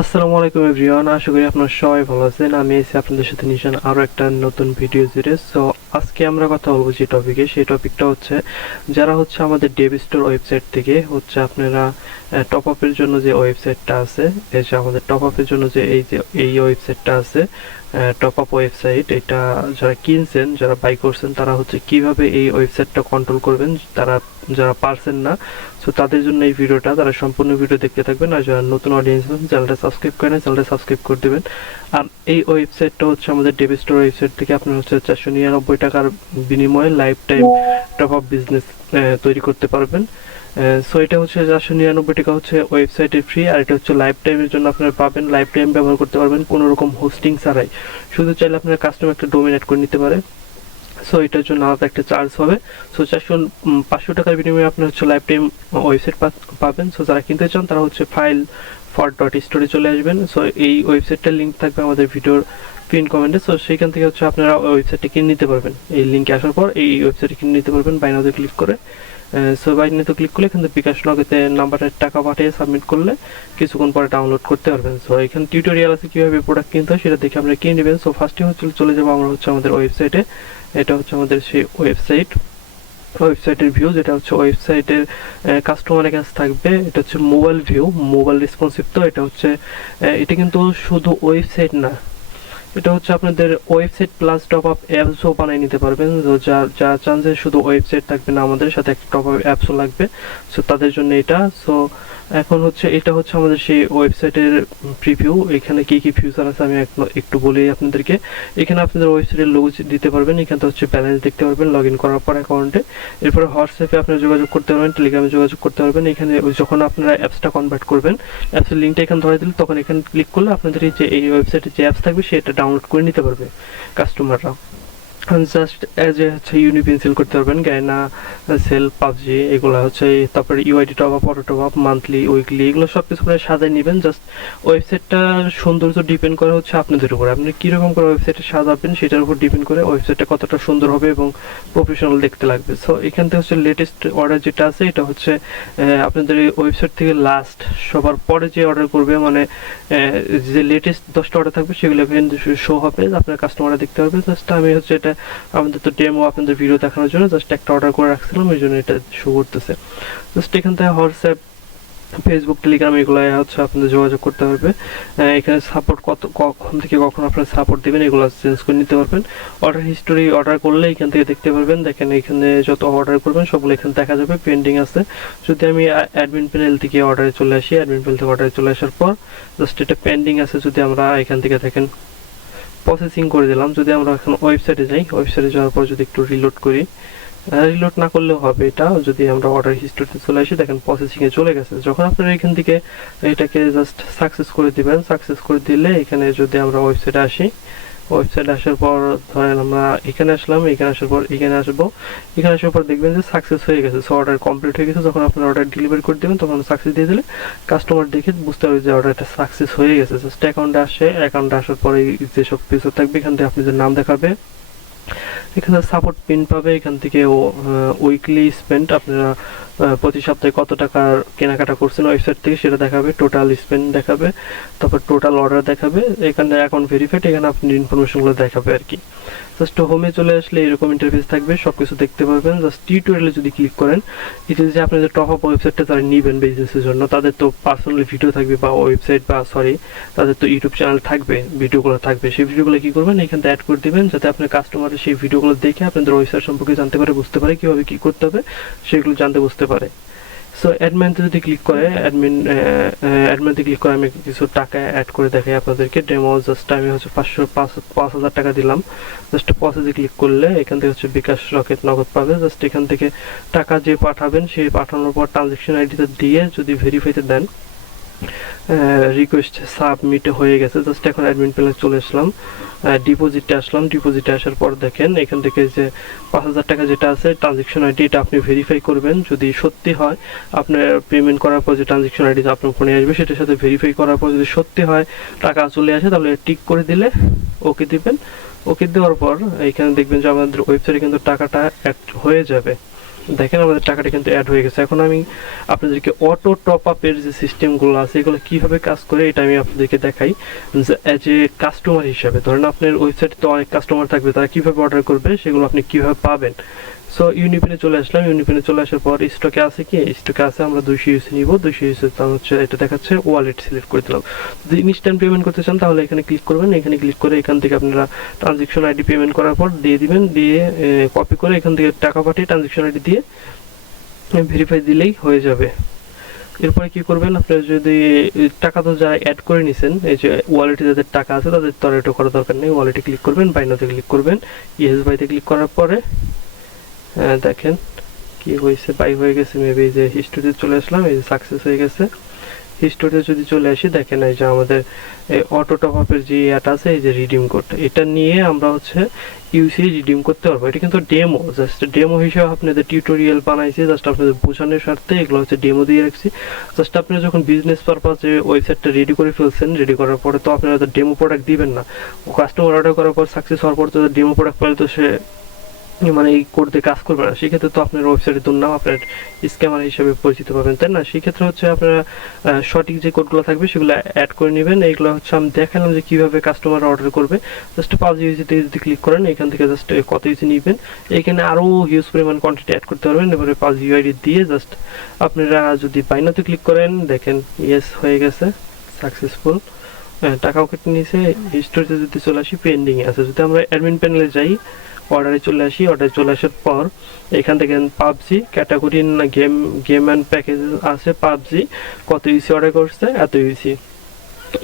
আসসালামু আলাইকুম এভরিওয়ান, আশা করি আপনারা সবাই ভালো আছেন। আমি এসে আপনাদের সাথে নিশান আরও একটা নতুন ভিডিও সিরিজ। সো আজকে আমরা কথা বলবো যে টপিকে, সেই টপিকটা হচ্ছে যারা আমাদের ডেভ স্টোর ওয়েবসাইট থেকে আপনারা টপ আপের জন্য যে ওয়েবসাইটটা আছে, এই যে আমাদের টপ আপের জন্য যে এই ওয়েবসাইটটা আছে, টপ আপ ওয়েবসাইট, এটা যারা কিনছেন, যারা বাই করছেন, তারা কিভাবে এই ওয়েবসাইটটা কন্ট্রোল করবেন, তারা যারা পারছেন না, সো তাদের জন্য এই ভিডিওটা, তারা সম্পূর্ণ ভিডিও দেখতে থাকবেন। আর যারা নতুন অডিয়েন্স আছেন, চ্যানেলটা সাবস্ক্রাইব করেন, চ্যানেলটা সাবস্ক্রাইব করে দেবেন। আর এই ওয়েবসাইটটা আমাদের ডেভ স্টোর ওয়েবসাইট থেকে আপনার 499 টাকার বিনিময়ে life time top up business তৈরি করতে পারবেন। সো এটা 499 টাকা ওয়েবসাইটে ফ্রি, আর এটা লাইফ টাইমের জন্য আপনারা পাবেন। লাইফ টাইম ব্যবহার করতে পারবেন কোনো রকম হোস্টিং ছাড়াই, শুধু চাইলে আপনার কাস্টমার একটা ডোমেন অ্যাড করে নিতে পারে। সো এটার জন্য আলাদা একটা চার্জ হবে। সো 500 টাকার বিনিময়ে আপনার লাইফ টাইম ওয়েবসাইট পাবেন। সো যারা কিনতে চান তারা ফাইল ফর ডট স্টোরে চলে আসবেন। সো এই ওয়েবসাইটটার লিঙ্ক থাকবে আমাদের ভিডিওর পিন কমেন্টে। সো সেইখান থেকে আপনারা ওয়েবসাইটটা কিনে নিতে পারবেন। এই লিঙ্কে আসার পর এই ওয়েবসাইটে কিনে নিতে পারবেন বাই নাওতে ক্লিক করে। সো বাই নাওতে ক্লিক করলে এখান থেকে বিকাশ নগদে নাম্বারের টাকা পাঠিয়ে সাবমিট করলে কিছুক্ষণ পরে ডাউনলোড করতে পারবেন। সো এখানে টিউটোরিয়াল আছে কিভাবে প্রোডাক্ট কিনতে হয়, সেটা দেখে আপনারা কিনে নেবেন। সো ফার্স্টে চলে যাবো আমরা আমাদের ওয়েবসাইটে। এটা আমাদের সেই ওয়েবসাইটের ভিউ, যেটা ওয়েবসাইটের কাস্টমারের কাছে থাকবে। এটা মোবাইল ভিউ, মোবাইল রেসপন্সিভ। তো এটা কিন্তু শুধু ওয়েবসাইট না, এটা আপনাদের ওয়েবসাইট প্লাস টপ আপ অ্যাপসও বানিয়ে নিতে পারবেন। যা চান যে শুধু ওয়েবসাইট থাকবে না, আমাদের সাথে একটা টপ আপ অ্যাপসও লাগবে, সো তাদের জন্য এটা। সো এখন এটা আমাদের সেই ওয়েবসাইটের প্রিভিউ। এখানে কি কি ফিচার আছে আমি একটু বলি আপনাদেরকে। এখানে আপনাদের ওয়েবসাইটের লোগো দিতে পারবেন, এখানে ব্যালেন্স দেখতে পারবেন লগ ইন করার পর অ্যাকাউন্টে। এরপরে হোয়াটসঅ্যাপে আপনারা যোগাযোগ করতে পারবেন, টেলিগ্রামে যোগাযোগ করতে পারবেন। এখানে যখন আপনারা অ্যাপসটা কনভার্ট করবেন, অ্যাপসের লিঙ্কটা এখানে ধরে দিলে তখন এখানে ক্লিক করলে আপনাদের এই ওয়েবসাইটে যে অ্যাপস থাকবে সেটা ডাউনলোড করে নিতে পারবে কাস্টমাররা। জাস্ট এজ ইউনিপেন্সিল করতে পারবেন, গায়না, সেল, পাবজি, এগুলো তারপরে UID top up, auto top up, monthly, weekly, এগুলো সব কিছু আপনারা সাজায় নেবেন। জাস্ট ওয়েবসাইটটার সৌন্দর্য ডিপেন্ড করে আপনাদের উপর, আপনি কীরকম করে ওয়েবসাইটে সাজাবেন সেটার উপর ডিপেন্ড করে ওয়েবসাইটটা কতটা সুন্দর হবে এবং প্রফেশনাল দেখতে লাগবে। সো এখান থেকে লেটেস্ট অর্ডার যেটা আছে, এটা আপনাদের এই ওয়েবসাইট থেকে লাস্ট সবার পরে যে অর্ডার করবে, মানে যে লেটেস্ট 10টা অর্ডার থাকবে সেগুলো কিন্তু শো হবে, আপনার কাস্টমাররা দেখতে পারবে। জাস্ট আমি এটা আমাদের তো ডেমো, আপনাদের ভিডিও দেখানোর জন্য জাস্ট একটা অর্ডার করে রাখছিলাম, ওই জন্য এটা শো করতেছে। জাস্ট এখান থেকে হোয়াটসঅ্যাপ, ফেসবুক, টেলিগ্রাম, এগুলো আপনাদের যোগাযোগ করতে পারবে। এখানে সাপোর্ট কখন থেকে কখন আপনারা সাপোর্ট দেবেন এগুলো চেঞ্জ করে নিতে পারবেন। অর্ডার হিস্টোরি, অর্ডার করলে এখান থেকে দেখতে পারবেন। দেখেন এখানে যত অর্ডার করবেন সবগুলো এখানে দেখা যাবে, পেন্ডিং আছে। যদি আমি অ্যাডমিন প্যানেল থেকে অর্ডারে চলে আসি, অ্যাডমিন প্যানেল থেকে অর্ডারে চলে আসার পর জাস্ট এটা পেন্ডিং আছে, যদি আমরা এখান থেকে দেখেন প্রসেসিং করে দিলাম। যদি আমরা এখন ওয়েবসাইটে যাই, ওয়েবসাইটে যাওয়ার পর যদি একটু রিলোড করি, রিলোড না করলেও হবে এটা। যদি আমরা অর্ডার হিস্ট্রিতে চলে আসি, দেখেন প্রসেসিংয়ে চলে গেছে। যখন আপনারা এখান থেকে এটাকে জাস্ট সাকসেস করে দিবেন, সাকসেস করে দিলে এখানে যদি আমরা ওয়েবসাইটে আসি, ওয়েবসাইটে আসার পর ধরেন আমরা এখানে আসলাম, এখানে আসার পর এখানে আসবো, এখানে আসার পর দেখবেন যে সাকসেস হয়ে গেছে। সো অর্ডার কমপ্লিট হয়ে গেছে। যখন আপনারা অর্ডার ডেলিভারি করে দেবেন তখন সাকসেস দিয়ে দিলে কাস্টমার দেখে বুঝতে হবে যে অর্ডারটা সাকসেস হয়ে গেছে। জাস্ট অ্যাকাউন্টে আসে, অ্যাকাউন্টে আসার পরে যেসব ফিচার থাকবে এখান থেকে আপনাদের নাম দেখাবে, এখানে সাপোর্ট পিন পাবে, এখান থেকে উইকলি স্পেন্ড, আপনারা প্রতি সপ্তাহে কত টাকার কেনাকাটা করছেন ওয়েবসাইট থেকে সেটা দেখাবে, টোটাল স্পেন্ড দেখাবে, তারপর টোটাল অর্ডার দেখাবে, এখানে অ্যাকাউন্ট ভেরিফাইড, এখানে আপনি ইনফরমেশনগুলো দেখাবে আর কি। জাস্ট হোমে চলে আসলে এরকম ইন্টারফেস থাকবে, সবকিছু দেখতে পারবেন। জাস্ট টিউটোরিয়ালে যদি ক্লিক করেন, এটা যে আপনাদের টপ আপ ওয়েবসাইটটা যারা নেবেন বিজনেসের জন্য, তাদের তো পার্সোনালি ভিডিও থাকবে, বা ওয়েবসাইট বা তাদের তো ইউটিউব চ্যানেল থাকবে, ভিডিওগুলো থাকবে। সেই ভিডিওগুলো কি করবেন, এখান থেকে অ্যাড করে দিবেন, যাতে আপনার কাস্টমার সেই ভিডিওগুলো দেখে আপনাদের ওয়েবসাইট সম্পর্কে জানতে পারে, বুঝতে পারে কীভাবে কী করতে হবে, সেগুলো জানতে বুঝতে পারে। সো অ্যাডমিনতে যদি ক্লিক করে, অ্যাডমিনতে ক্লিক করে আমি কিছু টাকা অ্যাড করে দেখাই আপনাদেরকে ডেমো। জাস্ট আমি 5,000 টাকা দিলাম। জাস্ট প্রসেসে ক্লিক করলে এখান থেকে বিকাশ, রকেট, নগদ পাবে। জাস্ট এখান থেকে টাকা যে পাঠাবেন সেই পাঠানোর পর ট্রানজ্যাকশন আইডিটা দিয়ে যদি ভেরিফাইতে দেন, রিকোয়েস্ট সাবমিট হয়ে গেছে। জাস্ট এখন অ্যাডমিন প্যানেলে চলে আসলাম, ডিপোজিটে আসলাম। ডিপোজিটে আসার পর দেখেন এখান থেকে যে 5,000 টাকা যেটা আছে ট্রানজ্যাকশন আইডি, এটা আপনি ভেরিফাই করবেন। যদি সত্যি হয়, আপনার পেমেন্ট করার পর যে ট্রানজ্যাকশন আইডি আপনার ফোনে আসবে সেটার সাথে ভেরিফাই করার পর যদি সত্যি হয়, টাকা চলে আসে, তাহলে টিক করে দিলে ওকে দিবেন। ওকে দেওয়ার পর এখানে দেখবেন যে আমাদের ওয়েবসাইটে কিন্তু টাকাটা অ্যাড হয়ে যাবে। দেখেন আমাদের টাকাটা কিন্তু অ্যাড হয়ে গেছে। এখন আমি আপনাদেরকে অটো টপ আপের যে সিস্টেমগুলো আছে এগুলো কিভাবে কাজ করে এটা আমি আপনাদেরকে দেখাই। যে অ্যাজ এ কাস্টমার হিসাবে ধরেন আপনার ওয়েবসাইটে তো অনেক কাস্টমার থাকবে, তারা কিভাবে অর্ডার করবে সেগুলো আপনি কিভাবে পাবেন। সো ইউনিপিনে চলে আসলাম। ইউনিপিনে চলে আসার পর স্টকে আছে কি, স্টকে আছে আমরা 200 ইউসি নিব। 200 ইউসি তাহলে হচ্ছে এটা দেখাচ্ছে ওয়ালেট সিলেক্ট করে দিলাম। যদি ইনস্ট্যান্ট পেমেন্ট করতে চান তাহলে এখানে ক্লিক করবেন। এখানে ক্লিক করে এখান থেকে আপনারা ট্রানজেকশন আইডি পেমেন্ট করার পর দিয়ে দিবেন, দিয়ে কপি করে এখান থেকে টাকা পাঠিয়ে ট্রানজেকশন আইডি দিয়ে ভেরিফাই দিলেই হয়ে যাবে। এরপরে কি করবেন, আপনারা যদি টাকা তো যারা অ্যাড করে নিছেন, এই যে ওয়ালেটে যাদের টাকা আছে তাদের তো আর এটা করার দরকার নেই। ওয়ালেটে ক্লিক করবেন, বাইনাতে ক্লিক করবেন, ইয়েস বাইতে ক্লিক করার পরে দেখেন কি হয়েছে, বাই হয়ে গেছে। মেবি যে হিস্টোরিতে চলে আসলাম, এই যে সাকসেস হয়ে গেছে। হিস্টোরিতে যদি চলে আসি দেখেন এই যে আমাদের অটো টপ আপের যে অ্যাড আছে, এই যে রিডিম কোড, এটা নিয়ে আমরা হচ্ছে ইউসি রিডিম করতে পারবো। এটা কিন্তু ডেমো, জাস্ট ডেমো হিসেবে আপনাদের টিউটোরিয়াল বানাইছি, জাস্ট আপনাদের বোঝানোর স্বার্থে এগুলো হচ্ছে ডেমো দিয়ে রাখছি। জাস্ট আপনারা যখন বিজনেস পারপাসে ওয়েবসাইটটা রেডি করে ফেলছেন, রেডি করার পরে তো আপনারা তো ডেমো প্রোডাক্ট দিবেন না। কাস্টমার অর্ডার করার পর সাকসেস হওয়ার পর তো ডেমো প্রোডাক্ট পেলে তো সে মানে এই কোড দিয়ে কাজ করবে না। সেক্ষেত্রে তো আপনার ওয়েবসাইটের দুর্নাম, আপনার স্ক্যামার হিসেবে পরিচিত পাবেন, তাই না? সেক্ষেত্রে হচ্ছে আপনারা সঠিক যে কোডগুলো থাকবে সেগুলো অ্যাড করে নেবেন। এইগুলো হচ্ছে আমি দেখালাম যে কিভাবে কাস্টমার অর্ডার করবে। জাস্ট 5 ইউজিতে যদি ক্লিক করেন, এখান থেকে জাস্ট কত ইউজি নেবেন, এখানে আরও হিউজ পরিমাণ কোয়ান্টিটি অ্যাড করতে পারবেন। এবারে 5 ইউআইডি দিয়ে জাস্ট আপনারা যদি বাইনাতে ক্লিক করেন, দেখেন ইয়েস হয়ে গেছে, সাকসেসফুল। টাকাও কেটে নিয়েছে। হিস্টোরিতে যদি চলে আসি, পেন্ডিংয়ে আছে। যদি আমরা অ্যাডমিন প্যানেলে যাই, অর্ডারে চলে আসি, অর্ডারে চলে আসার পর এখান থেকে পাবজি ক্যাটাগরি না গেম অ্যান্ড প্যাকেজ আছে। পাবজি কত ইউসি অর্ডার করছে, এত ইউসি।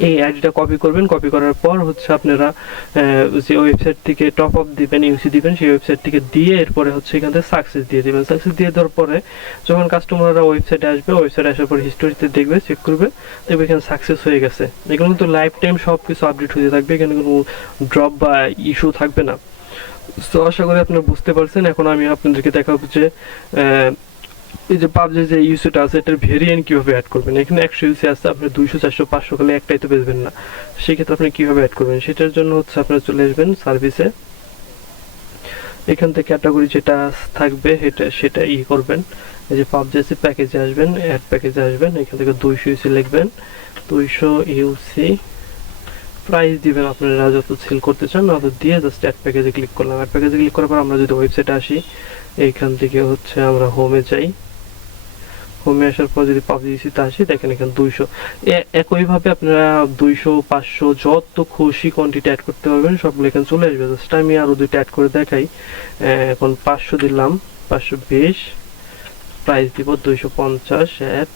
এই আইডিটা কপি করবেন। কপি করার পর হচ্ছে আপনারা যে ওয়েবসাইট থেকে টপ আপ দিবেন, ইউসি দিবেন, সেই ওয়েবসাইট থেকে দিয়ে এরপরে হচ্ছে এখান থেকে সাকসেস দিয়ে দিবেন। সাকসেস দিয়ে দেওয়ার পরে যখন কাস্টমাররা ওয়েবসাইটে আসবে, ওয়েবসাইটে আসার পর হিস্টোরিতে দেখবে, চেক করবে, দেখবে এখানে সাকসেস হয়ে গেছে। এগুলো কিন্তু লাইফ টাইম সব কিছু আপডেট হতে থাকবে, এখানে কোনো ড্রপ বা ইস্যু থাকবে না। তো আশা করি আপনারা বুঝতে পারছেন। এখন আমি আপনাদেরকে দেখাবো যে এই যে পাবজি যে ইউসিটা আছে এটার ভেরিয়েন্ট কিভাবে অ্যাড করবেন। এখানে 100 ইউসি আছে, আপনি 200 400 500 করলে একটাই তো বেচবেন না। সেক্ষেত্রে আপনি কিভাবে অ্যাড করবেন, সেটার জন্য হচ্ছে আপনারা চলে আসবেন সার্ভিসে। এখান থেকে ক্যাটাগরি যেটা থাকবে সেটা করবেন। এই যে পাবজি আছে, প্যাকেজে আসবেন, অ্যাড প্যাকেজে আসবেন, এখান থেকে 200 ইউসি লিখবেন। 200 ইউসি প্রাইস দিবেন আপনারা যত সেল করতে চান অত দিয়ে জাস্ট অ্যাড প্যাকেজে ক্লিক করলাম। অ্যাড প্যাকেজে ক্লিক করার পর আমরা যদি ওয়েবসাইটে আসি, এইখান থেকে হচ্ছে আমরা হোমে যাই। হোমে আসার পর যদি পাবলিসিতে আসি, দেখেন এখানে 200। একইভাবে আপনারা 200 500 যত খুশি কোয়ান্টিটি অ্যাড করতে পারবেন, সবগুলো এখানে চলে আসবে। জাস্ট আমি আরও দুইটা অ্যাড করে দেখাই। এখন 500 দিলাম, 520, প্রাইস দিব 250, অ্যাড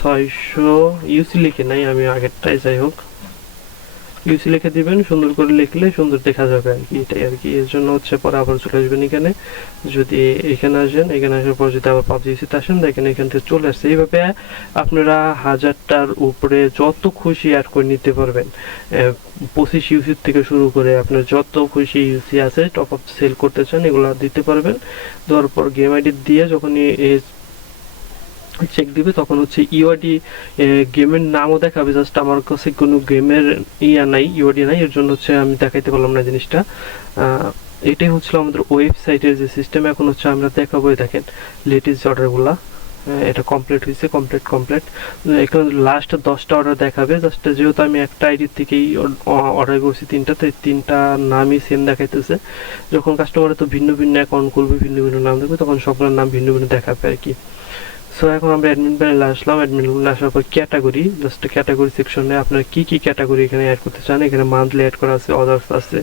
600 ইউসি লিখে নাই আমি আগেরটাই, যাই হোক ইউসি লিখে দিবেন। সুন্দর করে লিখলে সুন্দর দেখা যাবে আর কি, এটাই আর কি। এর জন্য হচ্ছে পরে আবার চলে আসবেন এখানে। যদি এখানে আসেন, এখানে আসার পর যদি আবার পাবজি ইউসিতে আসেন, দেখেন এখান থেকে চলে আসছে। এইভাবে আপনারা 1000টার উপরে যত খুশি অ্যাড করে নিতে পারবেন। 25 ইউসি থেকে শুরু করে আপনার যত খুশি ইউসি আছে টপ আপ সেল করতে চান এগুলো দিতে পারবেন। দেওয়ার পর গেম আইডি দিয়ে যখন চেক দিবে তখন হচ্ছে ইউআইডি গেমের নামও দেখাবে। জাস্ট আমার কাছে কোনো গেমের নাই, ইউআইডি নাই, এর জন্য হচ্ছে আমি দেখাইতে পারলাম না জিনিসটা। এটাই হচ্ছিল আমাদের ওয়েবসাইটের যে সিস্টেম। এখন হচ্ছে আমরা দেখাবো, দেখেন লেটেস্ট অর্ডারগুলা, এটা কমপ্লিট হয়েছে, কমপ্লিট। এখন লাস্ট 10টা অর্ডার দেখাবে। জাস্ট যেহেতু আমি একটা আইডি থেকেই অর্ডার করছি 3টা, তো 3টা নামই সেম দেখাইতেছে। যখন কাস্টমার তো ভিন্ন ভিন্ন অ্যাকাউন্ট করবে, ভিন্ন ভিন্ন নাম দেখবে, তখন সবগুলোর নাম ভিন্ন ভিন্ন দেখাবে আর কি। সো এখন আমরা অ্যাডমিন প্যানেলে আসলাম। অ্যাডমিন প্যানেলে আসার পর ক্যাটাগরি, জাস্ট ক্যাটাগরি সেকশনে আপনারা কি কি ক্যাটাগরি এখানে অ্যাড করতে চান, এখানে মান্থলি অ্যাড করা আছে, আদার্স আছে,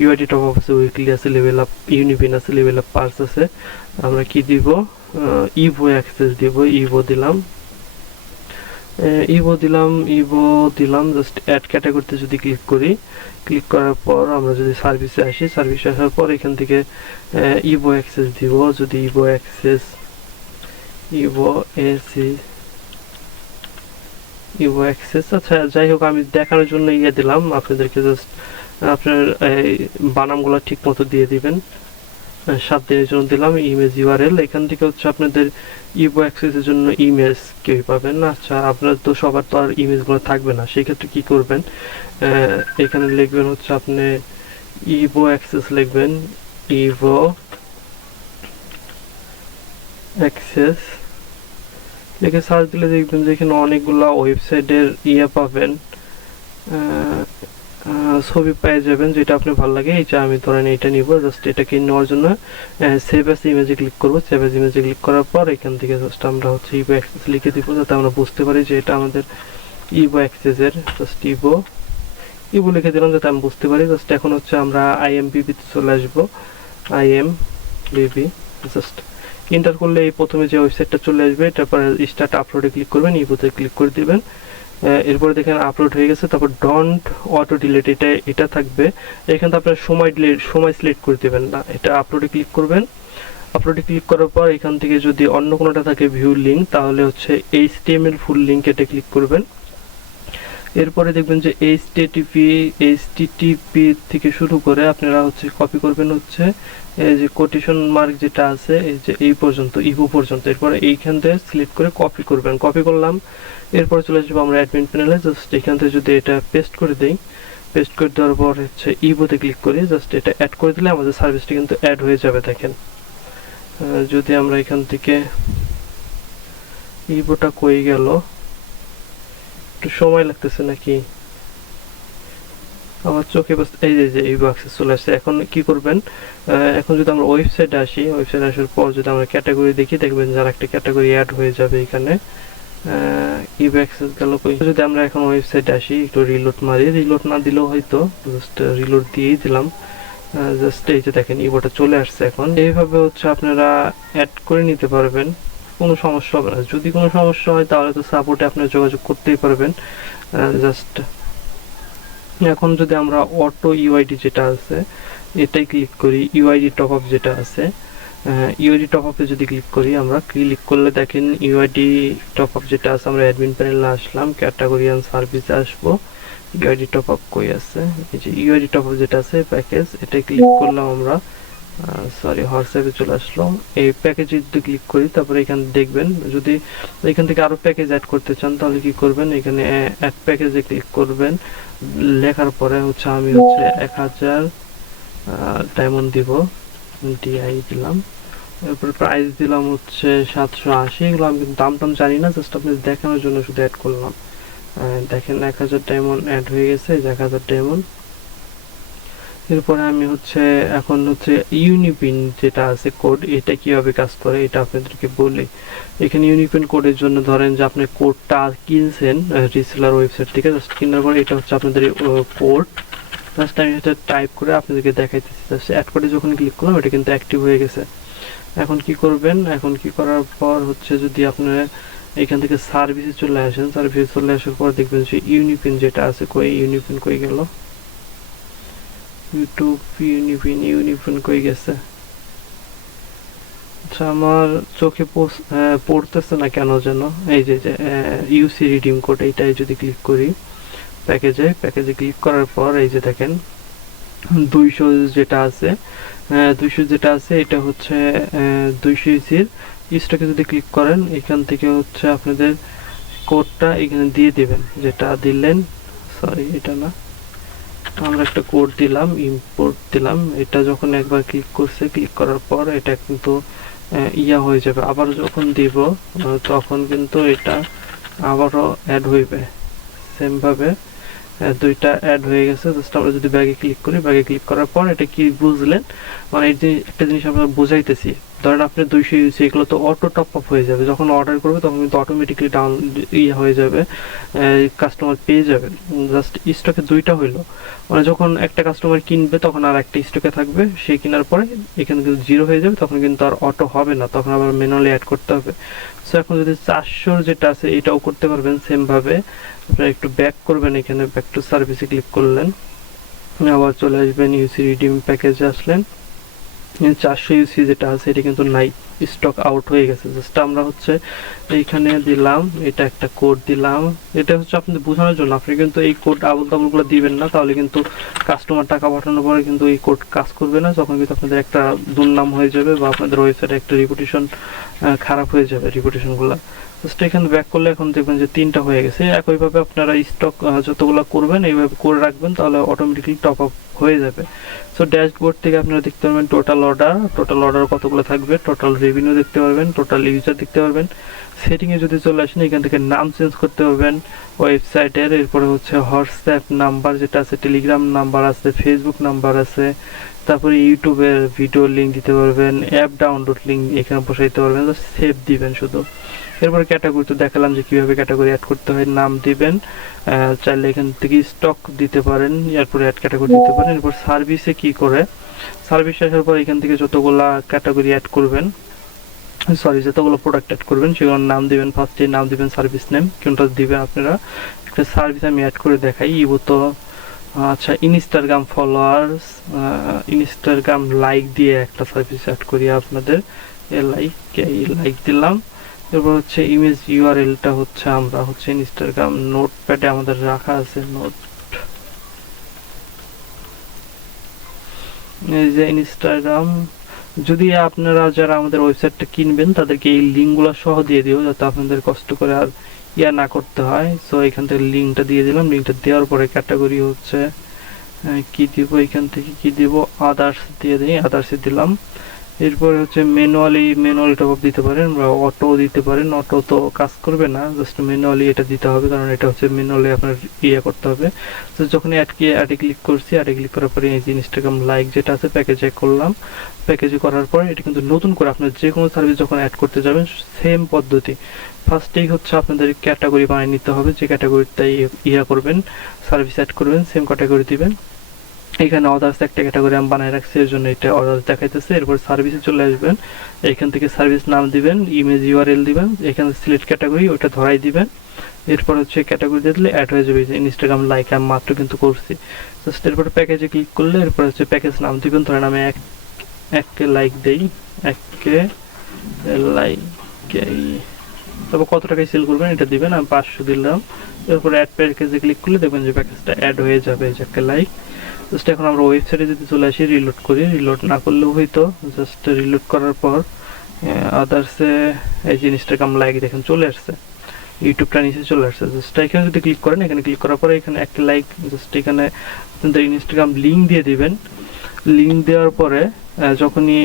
ইউআইডি টপ আপ আছে, উইকলি আছে, লেভেল আপ ইউনিপিন আছে, লেভেল আপ পার্স আছে। আমরা কি দিব, ইভো অ্যাক্সেস দিব, ইভো দিলাম। জাস্ট অ্যাড ক্যাটাগরিতে যদি ক্লিক করি, ক্লিক করার পর আমরা যদি সার্ভিসে আসি, সার্ভিসে আসার পর এখান থেকে ইভো অ্যাক্সেস দিব। যদি ইভো অ্যাক্সেস আচ্ছা যাই হোক, আমি দেখানোর জন্য দিলাম আপনাদেরকে। জাস্ট আপনার বানামগুলো ঠিক মতো দিয়ে দিবেন। 7 দিনের জন্য দিলাম। ইমেজ ইউআরএল, এখান থেকে হচ্ছে আপনাদের ইভো অ্যাক্সেসের জন্য ইমেজ কেউ পাবেন না। আচ্ছা আপনার তো সবার তো আর ইমেজগুলো থাকবে না, সেক্ষেত্রে কি করবেন, এখানে লিখবেন হচ্ছে আপনি ইভো অ্যাক্সেস লিখবেন, ইভো অ্যাক্সেস লিখে সার্চ দিলে দেখবেন যে এখানে অনেকগুলা ওয়েবসাইটের পাবেন, ছবি পেয়ে যাবেন যেটা আপনি ভালো লাগে। এই যে আমি ধরেন এটা নিব, জাস্ট এটাকে নেওয়ার জন্য সেভ অ্যাজ ইমেজে ক্লিক করব। সেভ অ্যাজ ইমেজে ক্লিক করার পর এখান থেকে জাস্ট আমরা হচ্ছে ইভো অ্যাক্সেস লিখে দিব, যাতে আমরা বুঝতে পারি যে এটা আমাদের ইভো অ্যাক্সেসের। জাস্ট ইভো লিখে দিলাম যাতে আমি বুঝতে পারি। জাস্ট এখন হচ্ছে আমরা IMBB তে চলে আসবো। IMBB জাস্ট এন্টার করলে এই প্রথমে যে ওয়েবসাইটটা চলে আসবে, তারপর স্টার্ট আপলোডে ক্লিক করবেন, ইভোতে ক্লিক করে দিবেন। এরপরে দেখেন আপলোড হয়ে গেছে। তারপর ডন্ট অটো ডিলিট এটা থাকবে। এখানে আপনার সময় সিলেক্ট করে দিবেন না, এটা আপলোডে ক্লিক করবেন। আপলোডে ক্লিক করার পর এখান থেকে যদি অন্য কোনোটা থাকে ভিউ লিঙ্ক, তাহলে হচ্ছে HTML ফুল লিঙ্ক এটা ক্লিক করবেন। এরপরে দেখবেন যে HTTP থেকে শুরু করে আপনারা হচ্ছে কপি করবেন হচ্ছে এই যে কোটেশন মার্ক যেটা আছে এই যে এই পর্যন্ত, ইভো পর্যন্ত। এরপরে এইখান থেকে সিলেক্ট করে কপি করবেন। কপি করলাম, এরপরে চলে আসবো আমরা অ্যাডমিন প্যানেলে। জাস্ট এখান থেকে যদি এটা পেস্ট করে দেই, পেস্ট করে দেওয়ার পর হচ্ছে ইভোতে ক্লিক করি, জাস্ট এটা অ্যাড করে দিলে আমাদের সার্ভিসটা কিন্তু অ্যাড হয়ে যাবে। দেখেন যদি আমরা এখান থেকে ইভোটা কই গেল, একটু সময় লাগতেছে নাকি, আমার চোখে এই যে ইভো অ্যাক্সেস চলে আসছে। এখন কি করবেন, এখন যদি আমরা ওয়েবসাইটে আসি, ওয়েবসাইটে আসার পর যদি আমরা ক্যাটাগরি দেখি, দেখবেন যার একটা ক্যাটাগরি অ্যাড হয়ে যাবে এখানে। ইভো অ্যাক্সেস গেল কই। যদি আমরা এখন ওয়েবসাইটে আসি, একটু রিলোড মারি, রিলোড না দিলেও হয়তো, জাস্ট রিলোড দিয়েই দিলাম। জাস্ট এই যে দেখেন ইভোটা চলে আসছে। এখন এইভাবে হচ্ছে আপনারা অ্যাড করে নিতে পারবেন, কোনো সমস্যা হবে না। যদি কোনো সমস্যা হয় তাহলে তো সাপোর্টে আপনারা যোগাযোগ করতেই পারবেন। জাস্ট এখন যদি আমরা অটো ইউআইডি যেটা আছে এটাই ক্লিক করি, ইউআইডি টপ আপ যেটা আছে, ইউআইডি টপ আপে যদি ক্লিক করি, আমরা ক্লিক করলে দেখেন ইউআইডি টপ আপ যেটা আছে, আমরা অ্যাডমিন প্যানেলে আসলাম, ক্যাটাগরি এন্ড সার্ভিসে আসবো, ইউআইডি টপ আপ কই আছে, এই যে ইউআইডি টপ আপ যেটা আছে প্যাকেজ, এটাই ক্লিক করলাম আমরা। সরি, হোয়াটসঅ্যাপে চলে আসলো। এই প্যাকেজে যদি ক্লিক করি, তারপরে এখানে দেখবেন যদি এখান থেকে আরো প্যাকেজ অ্যাড করতে চান তাহলে কি করবেন, এখানে অ্যাড প্যাকেজে ক্লিক করবেন। লেখার পরে হচ্ছে আমি হচ্ছে 1000 ডায়মন্ড দিব, ডিআই দিলাম। এরপর প্রাইস দিলাম হচ্ছে 780। এগুলো আমি কিন্তু দাম টাম জানি না, জাস্ট আপনাদের দেখানোর জন্য শুধু অ্যাড করলাম। দেখেন 1000 ডায়মন্ড অ্যাড হয়ে গেছে, 1000 ডায়মন্ড। এরপরে আমি হচ্ছে এখন হচ্ছে ইউনিপিন যেটা আছে কোড, এটা কিভাবে কাজ করে এটা আপনাদেরকে বলি। এখানে ইউনিপিন কোডের জন্য ধরেন যে আপনি কোডটা কিনছেন রিসেলার ওয়েবসাইট থেকে, জাস্ট কেনার পরে এটা হচ্ছে আপনাদের কোড। জাস্ট আমি এটা টাইপ করে আপনাদেরকে দেখাইতেছি। জাস্ট অ্যাড কোডে যখন ক্লিক করলাম এটা কিন্তু অ্যাক্টিভ হয়ে গেছে। এখন কি করবেন, এখন কি করার পর হচ্ছে যদি আপনারা এখান থেকে সার্ভিসে চলে আসেন, সার্ভিসে চলে আসার পর দেখবেন যে ইউনিপিন যেটা আছে কই, ইউনিপিন কই গেল, ইউটিউব ইউনিপিন কই গেছে। আচ্ছা, আমার চোখে পড়তেছে না কেন যেন। এই যে ইউসি রিডিম কোড, এইটাই যদি ক্লিক করি প্যাকেজে ক্লিক করার পর এই যে দেখেন 200 যেটা আছে, 200 যেটা আছে এটা হচ্ছে 200 ইউসির স্টকে যদি ক্লিক করেন, এখান থেকে হচ্ছে আপনাদের কোডটা এখানে দিয়ে দিবেন, যেটা দিলেন, সরি এটা না, আমরা একটা কোড দিলাম, ইম্পোর্ট দিলাম। এটা যখন একবার ক্লিক করছে, ক্লিক করার পর এটা কিন্তু ইয়া হয়ে যাবে। আবার যখন দিব তখন কিন্তু এটা আবারও অ্যাড হইবে। সেম ভাবে দুইটা অ্যাড হয়ে গেছে। জাস্ট আমরা যদি ব্যাগে ক্লিক করি, ব্যাগে ক্লিক করার পর এটা কি বুঝলেন, মানে এই যে একটা জিনিস আমরা বুঝাইতেছি, ধরেন আপনি 200 ইউসি, এগুলো তো অটো টপ আপ হয়ে যাবে। যখন অর্ডার করবে তখন কিন্তু অটোমেটিকলি ডাউন ইয়ে হয়ে যাবে, কাস্টমার পেয়ে যাবে। জাস্ট স্টকে দুইটা হইলো, মানে যখন একটা কাস্টমার কিনবে তখন আর একটা স্টকে থাকবে, সে কেনার পরে এখানে কিন্তু 0 হয়ে যাবে, তখন কিন্তু আর অটো হবে না, তখন আবার ম্যানুয়ালি অ্যাড করতে হবে। সো এখন যদি 400 যেটা আছে এটাও করতে পারবেন সেম ভাবে। আপনারা একটু ব্যাক করবেন, এখানে ব্যাক টু সার্ভিসে ক্লিক করলেন, আবার চলে আসবেন ইউসি রিডিম প্যাকেজে আসলেন। 400 ইউসি যেটা আছে এটা কিন্তু নাই, স্টক আউট হয়ে গেছে। জাস্ট আমরা হচ্ছে এইখানে দিলাম, এটা একটা কোড দিলাম, এটা হচ্ছে আপনাদের বোঝানোর জন্য। আপনি কিন্তু এই কোড আবল তাবল গুলো দিবেন না, তাহলে কিন্তু কাস্টমার টাকা পাঠানোর পরে কিন্তু এই কোড কাজ করবে না, তখন কিন্তু আপনাদের একটা দুর্নাম হয়ে যাবে বা আপনাদের ওয়েবসাইটে একটা রিপুটেশন খারাপ হয়ে যাবে, রিপুটেশন গুলা। জাস্ট এখানে ব্যাক করলে এখন দেখবেন যে 3টা হয়ে গেছে। একইভাবে আপনারা স্টক যতগুলো করবেন এইভাবে করে রাখবেন, তাহলে অটোমেটিক্যালি টপ আপ হয়ে যাবে। সো ড্যাশবোর্ড থেকে আপনারা দেখতে পারবেন টোটাল অর্ডার কতগুলো থাকবে, টোটাল রেভিনিউ দেখতে পারবেন, টোটাল ইউজার দেখতে পারবেন। সেটিংয়ে যদি চলে আসেন, এখান থেকে নাম চেঞ্জ করতে পারবেন ওয়েবসাইটের। এরপরে হচ্ছে হোয়াটসঅ্যাপ নাম্বার যেটা আছে, টেলিগ্রাম নাম্বার আছে, ফেসবুক নাম্বার আছে, তারপরে ইউটিউবের ভিডিও লিঙ্ক দিতে পারবেন, অ্যাপ ডাউনলোড লিঙ্ক এখানে বসাইতে পারবেন, জাস্ট সেভ দিবেন শুধু। এরপরে ক্যাটাগরি তো দেখালাম যে কিভাবে ক্যাটাগরি অ্যাড করতে হয়, নাম দিবেন, চাইলে এখান থেকে স্টক দিতে পারেন, এরপরে অ্যাড ক্যাটাগরি দিতে পারেন। এরপর সার্ভিসে কি করে, সার্ভিস আসার পর এখান থেকে যতগুলা ক্যাটাগরি অ্যাড করবেন, যতগুলো প্রোডাক্ট অ্যাড করবেন সেগুলোর নাম দিবেন। ফার্স্টে নাম দিবেন সার্ভিস নেম, কোনটা দিবেন আপনারা। একটা সার্ভিস আমি অ্যাড করে দেখাই, তো আচ্ছা ইনস্টাগ্রাম ফলোয়ার্স, ইনস্টাগ্রাম লাইক দিয়ে একটা সার্ভিস অ্যাড করি আপনাদের। লাইক দিলাম। এরপর হচ্ছে ইমেজ ইউআরএলটা হচ্ছে আমরা হচ্ছে ইনস্টাগ্রাম নোটপ্যাডে আমাদের রাখা আছে, এই যে ইনস্টাগ্রাম। যদি আপনারা যারা আমাদের ওয়েবসাইটটা কিনবেন তাদেরকে এই লিঙ্কগুলো সহ দিয়ে দিও, যাতে আপনাদের কষ্ট করে আর না করতে হয়। সো এখান থেকে লিঙ্কটা দিয়ে দিলাম। লিঙ্কটা দেওয়ার পরে ক্যাটাগরি হচ্ছে কি দিব, এখান থেকে কি দিব, আদার্স দিয়ে দিই, আদার্সে দিলাম। এরপরে হচ্ছে ম্যানুয়ালি টপ আপ দিতে পারেন বা অটো দিতে পারেন। অটো তো কাজ করবে না, জাস্ট ম্যানুয়ালি এটা দিতে হবে, কারণ এটা হচ্ছে ম্যানুয়ালি আপনার করতে হবে। তো যখন অ্যাডে ক্লিক করছি, অ্যাডে ক্লিক করার পরে এই যে ইনস্টাগ্রাম লাইক যেটা আছে প্যাকেজে করলাম। প্যাকেজে করার পরে এটা কিন্তু নতুন করে আপনার যে কোনো সার্ভিস যখন অ্যাড করতে যাবেন সেম পদ্ধতি। ফার্স্টেই হচ্ছে আপনাদের ক্যাটাগরি বানিয়ে নিতে হবে, যে ক্যাটাগরিটাই করবেন, সার্ভিস অ্যাড করবেন, সেম ক্যাটাগরি দিবেন। এখানে আদার্স একটা ক্যাটাগরি আমি বানায় রাখছি, এর জন্য এটা আদার্স দেখাইতেছে। এরপর সার্ভিসে চলে আসবেন, এখান থেকে সার্ভিস নাম দিবেন, ইমেজ ইউআরএল দিবেন, এখানে সিলেক্ট ক্যাটাগরি ওটা ধরাই দিবেন। এরপর হচ্ছে ক্যাটাগরি দিয়ে দিলে অ্যাড হয়ে যাবে। ইনস্টাগ্রাম লাইক আমি মাত্র কিন্তু করছি। জাস্ট এরপর প্যাকেজে ক্লিক করলে এরপর হচ্ছে প্যাকেজ নাম দিবেন। ধরেন আমি এককে লাইক দেই, এককে লাইক, তারপর কত টাকায় সেল করবেন এটা দিবেন, আমি 500 দিলাম। এরপর অ্যাড প্যাকেজে ক্লিক করলে দেখবেন যে প্যাকেজটা অ্যাড হয়ে যাবে, এককে লাইক। জাস্ট এখন আমরা ওয়েবসাইটে যদি চলে আসি, রিলোড করি, রিলোড না করলেও হয়তো, জাস্ট রিলোড করার পর আদার্সে এই যে ইনস্টাগ্রাম লাইক দেখেন চলে আসছে, ইউটিউবটা নিচে চলে আসছে। জাস্ট এখানে যদি ক্লিক করেন, এখানে ক্লিক করার পরে এখানে একটা লাইক, জাস্ট এখানে আপনাদের ইনস্টাগ্রাম লিঙ্ক দিয়ে দিবেন। লিঙ্ক দেওয়ার পরে যখনই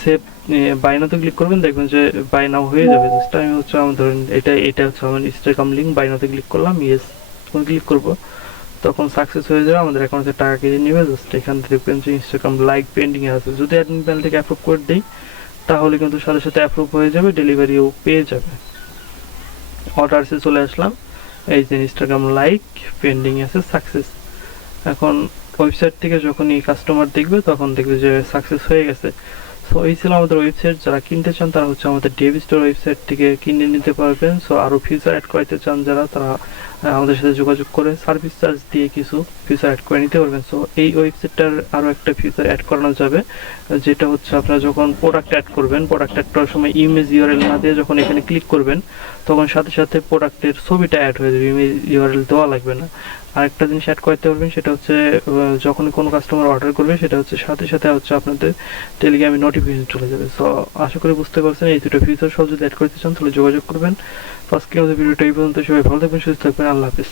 সেভ বাই নাওতে ক্লিক করবেন, দেখবেন যে বাই নাও হয়ে যাবে। জাস্ট আমি হচ্ছে আমার ধরেন এটা হচ্ছে আমার ইনস্টাগ্রাম লিঙ্ক, বাই নাওতে ক্লিক করলাম, ইয়েস তখন ক্লিক করবো, তখন সাকসেস হয়ে যাবে, আমাদের অ্যাকাউন্টে টাকা কেটে নেবে। জাস্ট এখান থেকে দেখবেন যে ইনস্টাগ্রাম লাইক পেন্ডিং এ আছে, যদি অ্যাডমিন প্যানেল থেকে অ্যাপ্রুভ করে দিই তাহলে কিন্তু সাথে সাথে অ্যাপ্রুভ হয়ে যাবে, ডেলিভারিও পেয়ে যাবে। অর্ডারসে চলে আসলাম, এই যে ইনস্টাগ্রাম লাইক পেন্ডিং আছে, সাকসেস। এখন ওয়েবসাইট থেকে যখনই কাস্টমার দেখবে তখন দেখবে যে সাকসেস হয়ে গেছে। সো এই ছিল আমাদের ওয়েবসাইট। যারা কিনতে চান তারা হচ্ছে আমাদের ডেভ স্টোর ওয়েবসাইট থেকে কিনে নিতে পারবেন। সো আরও ফিচার অ্যাড করাইতে চান যারা, তারা আমাদের সাথে যোগাযোগ করে সার্ভিস চার্জ দিয়ে কিছু ফিচার অ্যাড করে নিতে পারবেন। সো এই ওয়েবসাইটটার আরও একটা ফিচার অ্যাড করানো যাবে, যেটা হচ্ছে আপনারা যখন প্রোডাক্ট অ্যাড করবেন, প্রোডাক্ট অ্যাড করার সময় ইমেজ ইউআরএল না দিয়ে যখন এখানে ক্লিক করবেন, তখন সাথে সাথে প্রোডাক্টের ছবিটা অ্যাড হয়ে যাবে, ইমেজ ইউআরএল দেওয়া লাগবে না। আরেকটা জিনিস অ্যাড করতে পারবেন, সেটা হচ্ছে যখন কোনো কাস্টমার অর্ডার করবে, সেটা হচ্ছে সাথে সাথে হচ্ছে আপনাদের টেলিগ্রামে নোটিফিকেশন চলে যাবে। সো আশা করি বুঝতে পারছেন, এই দুটো ফিচার সব যদি অ্যাড করতে চান তাহলে যোগাযোগ করবেন। তো আজকে আমাদের ভিডিওটা এই পর্যন্ত, সবাই ভালো থাকবেন, সুস্থ থাকবেন, আল্লাহ হাফিজ।